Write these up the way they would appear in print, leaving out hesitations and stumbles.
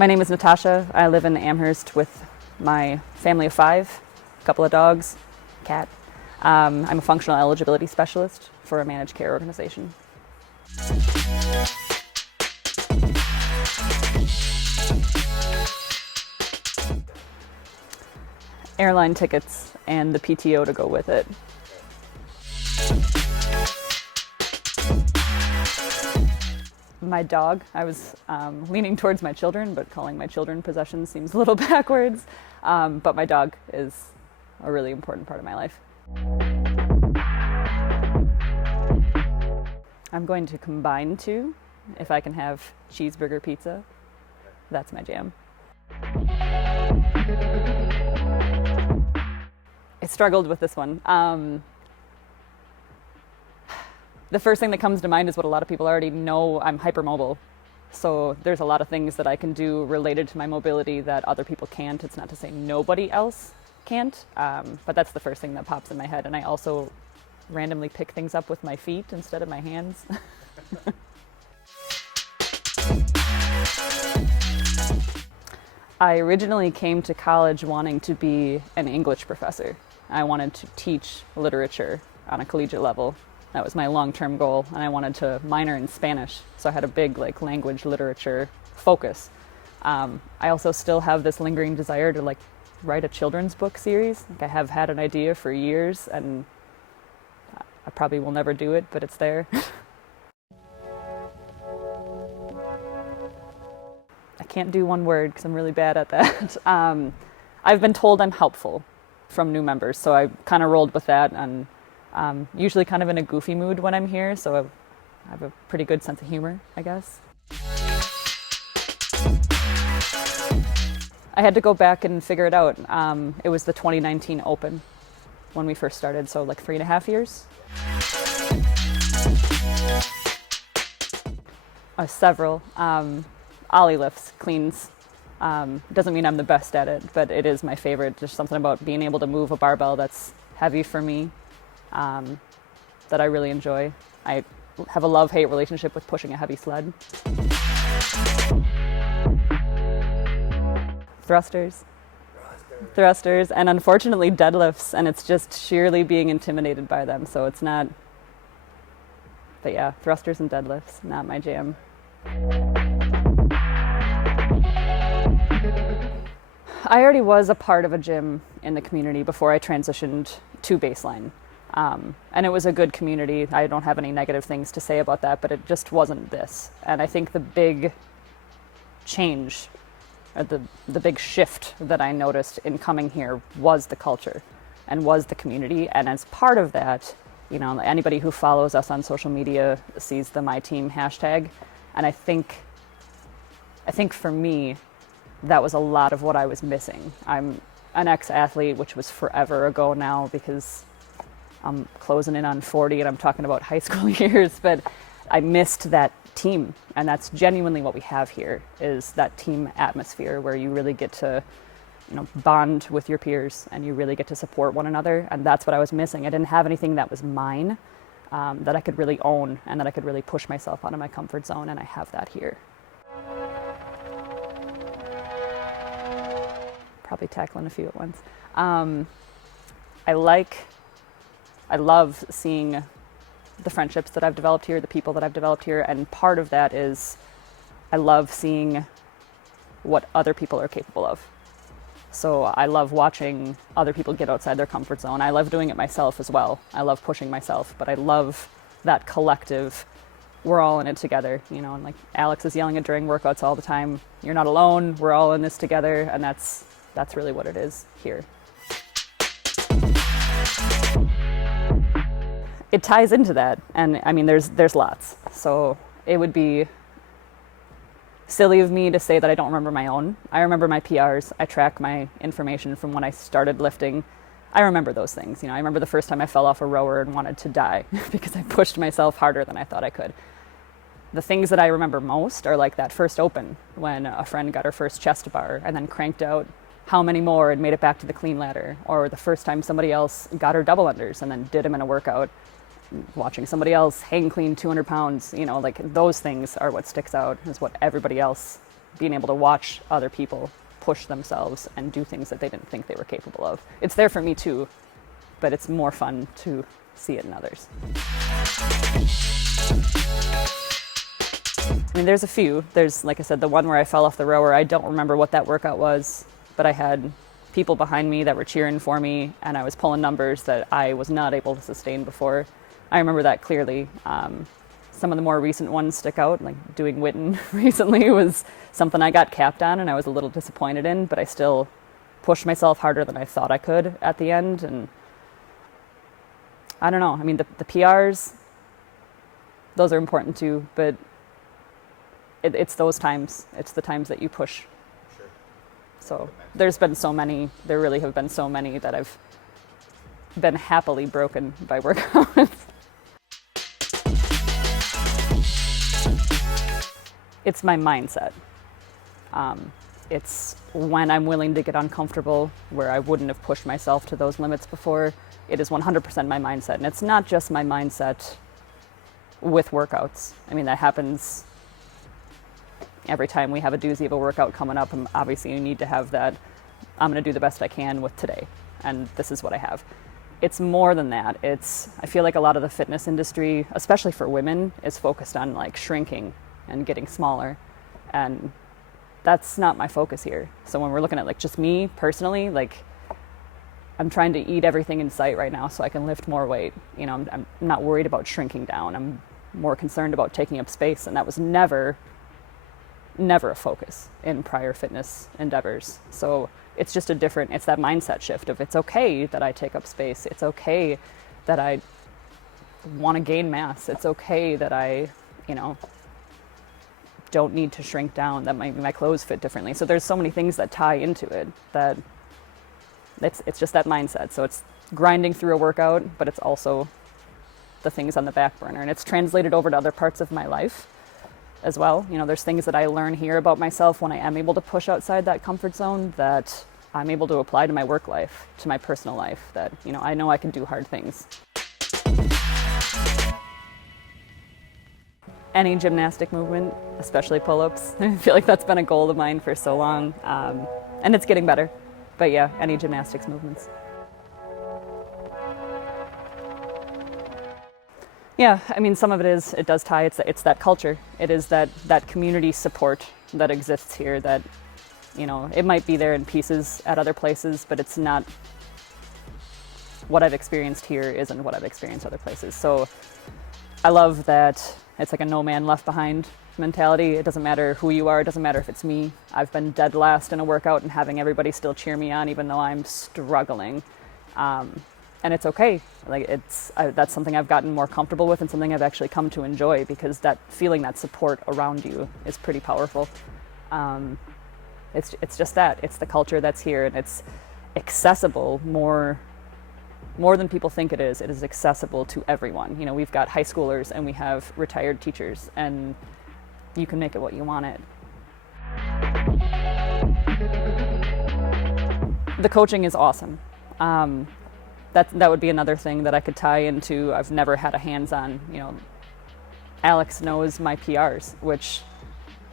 My name is Natasha. I live in Amherst with my family of 5, a couple of dogs, cat. I'm a functional eligibility specialist for a managed care organization. Airline tickets and the PTO to go with it. My dog, I was leaning towards my children, but calling my children possessions seems a little backwards. But my dog is a really important part of my life. I'm going to combine 2. If I can have cheeseburger pizza, that's my jam. I struggled with this one. The first thing that comes to mind is what a lot of people already know. I'm hypermobile. So there's a lot of things that I can do related to my mobility that other people can't. It's not to say nobody else can't, but that's the first thing that pops in my head. And I also randomly pick things up with my feet instead of my hands. I originally came to college wanting to be an English professor. I wanted to teach literature on a collegiate level. That was my long-term goal, and I wanted to minor in Spanish, so I had a big language literature focus. I also still have this lingering desire to write a children's book series. I have had an idea for years, and I probably will never do it, but it's there. I can't do one word because I'm really bad at that. I've been told I'm helpful from new members, so I kind of rolled with that, and usually kind of in a goofy mood when I'm here, so I have a pretty good sense of humor, I guess. I had to go back and figure it out. It was the 2019 Open when we first started, so 3.5 years. Several. Ollie lifts, cleans. Doesn't mean I'm the best at it, but it is my favorite. There's something about being able to move a barbell that's heavy for me. That I really enjoy. I have a love-hate relationship with pushing a heavy sled. Thrusters, and unfortunately deadlifts, and it's just sheerly being intimidated by them, so it's not, but yeah, thrusters and deadlifts, not my jam. I already was a part of a gym in the community before I transitioned to Baseline. And it was a good community. I don't have any negative things to say about that, but it just wasn't this. And I think the big change, or the big shift that I noticed in coming here was the culture and was the community. And as part of that, anybody who follows us on social media sees the My Team hashtag. And I think for me, that was a lot of what I was missing. I'm an ex-athlete, which was forever ago now because I'm closing in on 40 and I'm talking about high school years, but I missed that team. And that's genuinely what we have here, is that team atmosphere where you really get to, bond with your peers and you really get to support one another. And that's what I was missing. I didn't have anything that was mine, that I could really own and that I could really push myself out of my comfort zone. And I have that here. Probably tackling a few at once. I love seeing the friendships that I've developed here, the people that I've developed here, and part of that is I love seeing what other people are capable of. So I love watching other people get outside their comfort zone. I love doing it myself as well. I love pushing myself, but I love that collective, we're all in it together, and Alex is yelling it during workouts all the time. You're not alone, we're all in this together, and that's really what it is here. It ties into that, and I mean, there's lots. So it would be silly of me to say that I don't remember my own. I remember my PRs. I track my information from when I started lifting. I remember those things. I remember the first time I fell off a rower and wanted to die because I pushed myself harder than I thought I could. The things that I remember most are that first Open when a friend got her first chest bar and then cranked out how many more and made it back to the clean ladder, or the first time somebody else got her double unders and then did them in a workout. Watching somebody else hang clean 200 pounds, those things are what sticks out, is what everybody else being able to watch other people push themselves and do things that they didn't think they were capable of. It's there for me too, but it's more fun to see it in others. I mean, there's a few. There's, like I said, the one where I fell off the rower. I don't remember what that workout was, but I had people behind me that were cheering for me, and I was pulling numbers that I was not able to sustain before. I remember that clearly. Some of the more recent ones stick out, like doing Witten recently was something I got capped on and I was a little disappointed in, but I still pushed myself harder than I thought I could at the end. And I don't know, I mean, the PRs, those are important too, but it's those times, it's the times that you push. Sure. So there's been so many, there really have been so many that I've been happily broken by workouts. It's my mindset. It's when I'm willing to get uncomfortable, where I wouldn't have pushed myself to those limits before. It is 100% my mindset. And it's not just my mindset with workouts. I mean, that happens every time we have a doozy of a workout coming up. And obviously, you need to have that, I'm going to do the best I can with today. And this is what I have. It's more than that. I feel like a lot of the fitness industry, especially for women, is focused on like shrinking and getting smaller, and that's not my focus here. So when we're looking at like just me personally, like I'm trying to eat everything in sight right now so I can lift more weight. You know, I'm not worried about shrinking down. I'm more concerned about taking up space, and that was never a focus in prior fitness endeavors. So it's just it's that mindset shift of it's okay that I take up space. It's okay that I want to gain mass. It's okay that I, don't need to shrink down, that my clothes fit differently. So there's so many things that tie into it that it's just that mindset. So it's grinding through a workout, but it's also the things on the back burner, and it's translated over to other parts of my life as well. There's things that I learn here about myself when I am able to push outside that comfort zone that I'm able to apply to my work life, to my personal life, that, I know I can do hard things. Any gymnastic movement, especially pull-ups. I feel like that's been a goal of mine for so long, and it's getting better. But yeah, any gymnastics movements. Yeah, I mean, some of it does tie, it's that culture. It is that community support that exists here that, it might be there in pieces at other places, but it's not, what I've experienced here isn't what I've experienced other places. So I love that it's like a no man left behind mentality. It doesn't matter who you are. It doesn't matter if it's me. I've been dead last in a workout and having everybody still cheer me on even though I'm struggling. And it's okay. Like that's something I've gotten more comfortable with and something I've actually come to enjoy, because that feeling, that support around you is pretty powerful. It's just that. It's the culture that's here, and it's accessible more than people think it is. It is accessible to everyone. We've got high schoolers and we have retired teachers, and you can make it what you want it. The coaching is awesome. That would be another thing that I could tie into. I've never had a hands-on, Alex knows my PRs, which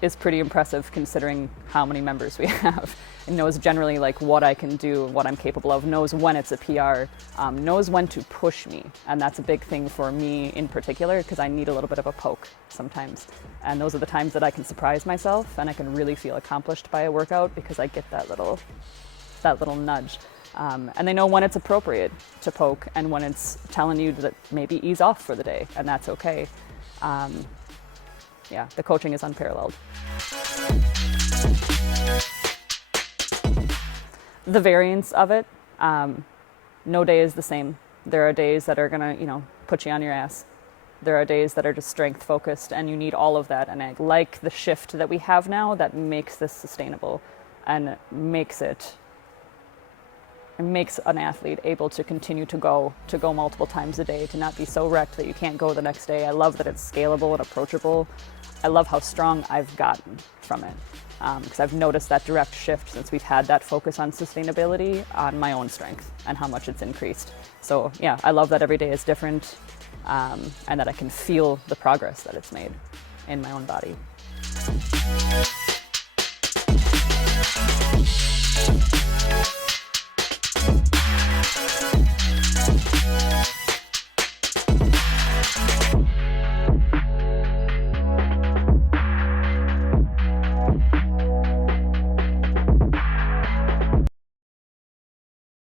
is pretty impressive considering how many members we have. And knows generally like what I can do, what I'm capable of, knows when it's a PR, knows when to push me. And that's a big thing for me in particular, because I need a little bit of a poke sometimes. And those are the times that I can surprise myself and I can really feel accomplished by a workout, because I get that little nudge. And they know when it's appropriate to poke and when it's telling you that maybe ease off for the day, and that's okay. Yeah, the coaching is unparalleled. The variance of it, no day is the same. There are days that are gonna, put you on your ass. There are days that are just strength focused, and you need all of that. And I like the shift that we have now that makes this sustainable and makes an athlete able to continue to go multiple times a day, to not be so wrecked that you can't go the next day. I love that it's scalable and approachable. I love how strong I've gotten from it, because I've noticed that direct shift since we've had that focus on sustainability on my own strength and how much it's increased. So yeah, I love that every day is different, and that I can feel the progress that it's made in my own body.